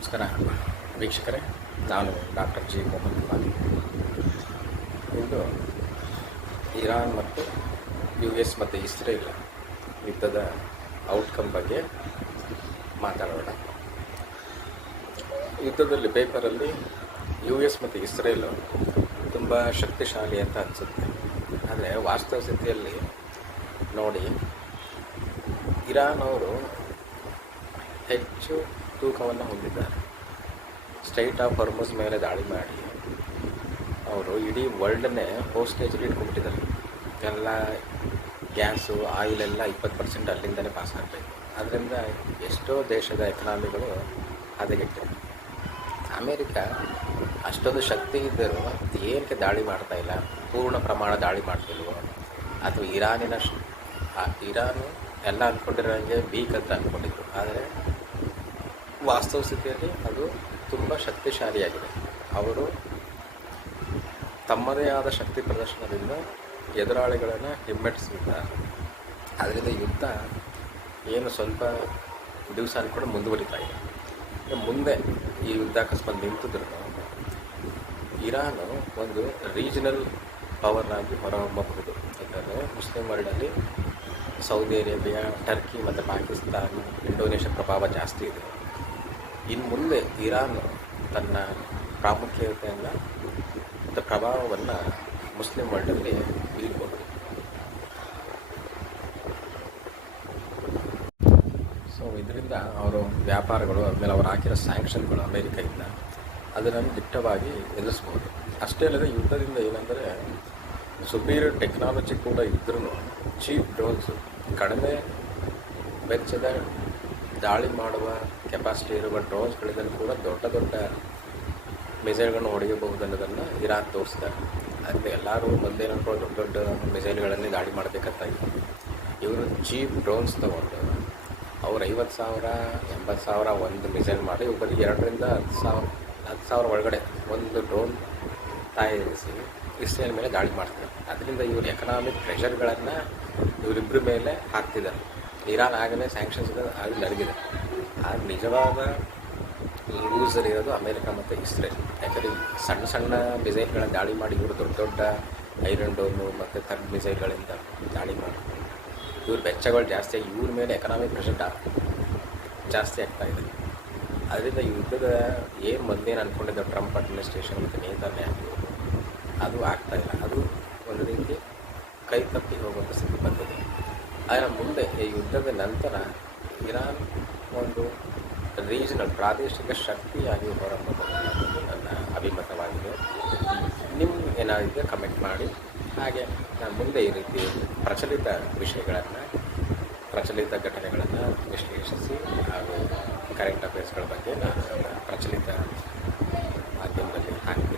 ನಮಸ್ಕಾರ ವೀಕ್ಷಕರೇ, ನಾನು ಡಾಕ್ಟರ್ ಜಿ ಮೋಹನ್ ಕುಮಾರ್. ಇಂದು ಇರಾನ್ ಮತ್ತು US ಮತ್ತು ಇಸ್ರೇಲ್ ಯುದ್ಧದ ಔಟ್ಕಮ್ ಬಗ್ಗೆ ಮಾತಾಡೋಣ. ಯುದ್ಧದಲ್ಲಿ ಪೇಪರಲ್ಲಿ US ಮತ್ತು ಇಸ್ರೇಲ್ ತುಂಬ ಶಕ್ತಿಶಾಲಿ ಅಂತ ಅನಿಸುತ್ತೆ. ಆದರೆ ವಾಸ್ತವ ಸ್ಥಿತಿಯಲ್ಲಿ ನೋಡಿ, ಇರಾನ್ ಅವರು ಹೆಚ್ಚು ತೂಕವನ್ನು ಹೊಂದಿದ್ದಾರೆ. ಸ್ಟ್ರೈಟ್ ಆಫ್ ಹೊರ್ಮುಜ್ ಮೇಲೆ ದಾಳಿ ಮಾಡಿ ಅವರು ಇಡೀ ವರ್ಲ್ಡನ್ನೇ ಹೋಸ್ಟೇಜಲ್ಲಿ ಇಟ್ಕೊಂಡ್ಬಿಟ್ಟಿದ್ದಾರೆ. ಎಲ್ಲ ಗ್ಯಾಸು ಆಯಿಲೆಲ್ಲ 20% ಅಲ್ಲಿಂದಲೇ ಪಾಸ್ ಆಗಬೇಕು. ಅದರಿಂದ ಎಷ್ಟೋ ದೇಶದ ಎಕನಾಮಿಗಳು ಹದಗೆಟ್ಟಿವೆ. ಅಮೇರಿಕ ಅಷ್ಟೊಂದು ಶಕ್ತಿ ಇದ್ದರೂ ಏನಕ್ಕೆ ದಾಳಿ ಮಾಡ್ತಾಯಿಲ್ಲ, ಪೂರ್ಣ ಪ್ರಮಾಣ ದಾಳಿ ಮಾಡ್ತಿಲ್ವೋ, ಅಥವಾ ಇರಾನು ಎಲ್ಲ ಅಂದ್ಕೊಂಡಿರೋಂಗೆ ವೀಕ್ ಅಂತ ಅಂದ್ಕೊಂಡಿದ್ರು. ಆದರೆ ವಾಸ್ತವ ಸ್ಥಿತಿಯಲ್ಲಿ ಅದು ತುಂಬ ಶಕ್ತಿಶಾಲಿಯಾಗಿದೆ. ಅವರು ತಮ್ಮದೇ ಆದ ಶಕ್ತಿ ಪ್ರದರ್ಶನದಿಂದ ಎದುರಾಳಿಗಳನ್ನು ಹಿಮ್ಮೆಟ್ಟಿಸಿದ್ದಾರೆ. ಅದರಿಂದ ಯುದ್ಧ ಏನು ಸ್ವಲ್ಪ ದಿವಸ ಅಂದ್ಕೊಂಡು ಮುಂದುವರಿತಾ ಇದೆ. ಮುಂದೆ ಈ ಯುದ್ಧ ಅಕಸ್ಮಾತ್ ನಿಂತಿದ್ರು ಇರಾನು ಒಂದು ರೀಜನಲ್ ಪವರ್ನಾಗಿ ಹೊರಹೊಮ್ಮಬಹುದು. ಯಾಕಂದರೆ ಮುಸ್ಲಿಂ ವರ್ಲ್ಡಲ್ಲಿ ಸೌದಿ ಅರೇಬಿಯಾ, ಟರ್ಕಿ ಮತ್ತು ಪಾಕಿಸ್ತಾನ, ಇಂಡೋನೇಷ್ಯಾ ಪ್ರಭಾವ ಜಾಸ್ತಿ ಇದೆ. ಇನ್ನು ಮುಂದೆ ಇರಾನ್ ತನ್ನ ಪ್ರಾಮುಖ್ಯತೆಯನ್ನು ಮತ್ತು ಪ್ರಭಾವವನ್ನು ಮುಸ್ಲಿಂ ವರ್ಲ್ಡಲ್ಲಿ ಬೀಳ್ಬೋದು. ಸೊ ಇದರಿಂದ ಅವರು ವ್ಯಾಪಾರಗಳು, ಆದಮೇಲೆ ಅವರು ಹಾಕಿರೋ ಸ್ಯಾಂಕ್ಷನ್ಗಳು ಅಮೇರಿಕೆಯಿಂದ ಅದನ್ನು ದಿಟ್ಟವಾಗಿ ಎದುರಿಸ್ಬೋದು. ಅಷ್ಟೇ ಅಲ್ಲದೆ ಯುದ್ಧದಿಂದ ಏನಂದರೆ ಸುಪೀರಿಯರ್ ಟೆಕ್ನಾಲಜಿ ಕೂಡ ಇದ್ರೂ ಚೀಪ್ ಡ್ರೋನ್ಸು, ಕಡಿಮೆ ವೆಚ್ಚದ ದಾಳಿ ಮಾಡುವ ಕೆಪಾಸಿಟಿ ಇರುವ ಡ್ರೋನ್ಸ್ಗಳಿಂದಲೂ ಕೂಡ ದೊಡ್ಡ ದೊಡ್ಡ ಮಿಸೈಲ್ಗಳನ್ನು ಹೊಡೆಯಬಹುದು ಅನ್ನೋದನ್ನು ಇರಾನ್ ತೋರಿಸ್ತಾರೆ. ಅಂದರೆ ಎಲ್ಲರೂ ಮೊದಲೇನೋ ದೊಡ್ಡ ದೊಡ್ಡ ಮಿಸೈಲ್ಗಳಲ್ಲಿ ದಾಳಿ ಮಾಡಬೇಕಂತ ಇತ್ತು. ಇವರು ಚೀಪ್ ಡ್ರೋನ್ಸ್ ತೊಗೊಂಡು ಅವ್ರು 50,000 80,000 ಒಂದು ಮಿಸೈಲ್ ಮಾಡಿ ಒಬ್ಬರು 2,000 to 10,000 ಒಳಗಡೆ ಒಂದು ಡ್ರೋನ್ ತಯಾರಿಸಿ ಇಸ್ರೇಲ್ ಮೇಲೆ ದಾಳಿ ಮಾಡ್ತಾರೆ. ಅದರಿಂದ ಇವರು ಎಕನಾಮಿಕ್ ಪ್ರೆಷರ್ಗಳನ್ನು ಇವರಿಬ್ಬರ ಮೇಲೆ ಹಾಕ್ತಿದ್ದಾರೆ. ಇರಾನ್ ಆಗಲೇ ಸ್ಯಾಂಕ್ಷನ್ಸ್ ಆಗಿ ನಡೆದಿದೆ. ಆಗ ನಿಜವಾದ ಲೂಸರ್ ಇರೋದು ಅಮೇರಿಕ ಮತ್ತು ಇಸ್ರೇಲ್. ಯಾಕಂದರೆ ಸಣ್ಣ ಸಣ್ಣ ಮಿಸೈಲ್ಗಳನ್ನು ದಾಳಿ ಮಾಡಿ ಇವರು ದೊಡ್ಡ ದೊಡ್ಡ ಐರನ್ ಡೋಮು ಮತ್ತು ಥರ್ಡ್ ಮಿಸೈಲ್ಗಳಿಂದ ದಾಳಿ ಮಾಡಿ ಇವ್ರ ವೆಚ್ಚಗಳು ಜಾಸ್ತಿ ಆಗಿ ಇವ್ರ ಮೇಲೆ ಎಕನಾಮಿಕ್ ಪ್ರೆಷರ್ ಜಾಸ್ತಿ ಆಗ್ತಾಯಿದೆ. ಅದರಿಂದ ಯುದ್ಧದ ಏನು ಮೊದಲೇನು ಅಂದ್ಕೊಂಡಿದ್ದ ಟ್ರಂಪ್ ಅಡ್ಮಿನಿಸ್ಟ್ರೇಷನ್ ಮತ್ತು ನೇತಾನ್ಯಾಹು ಅದು ಆಗ್ತಾಯಿಲ್ಲ. ಅದು ಒಂದು ರೀತಿ ಕೈ ತಪ್ಪಿ ಹೋಗುವಂಥ ಸ್ಥಿತಿ ಬಂದಿದೆ. ಆದರೆ ಮುಂದೆ ಈ ಯುದ್ಧದ ನಂತರ ಇರಾನ್ ಒಂದು ರೀಜನಲ್ ಪ್ರಾದೇಶಿಕ ಶಕ್ತಿಯಾಗಿ ಹೊರಹೊಮ್ಮಬಹುದು ನನ್ನ ಅಭಿಮತವಾಗಿದೆ. ನಿಮ್ಮ ಏನಾಗಿದೆ ಕಮೆಂಟ್ ಮಾಡಿ. ಹಾಗೆ ನಾನು ಮುಂದೆ ಈ ರೀತಿ ಪ್ರಚಲಿತ ವಿಷಯಗಳನ್ನು, ಪ್ರಚಲಿತ ಘಟನೆಗಳನ್ನು ವಿಶ್ಲೇಷಿಸಿ ಹಾಗೂ ಕರೆಂಟ್ ಅಫೇರ್ಸ್ಗಳ ಬಗ್ಗೆ ನಾನು ಪ್ರಚಲಿತ ಮಾಧ್ಯಮದಲ್ಲಿ ಹಾಕಿ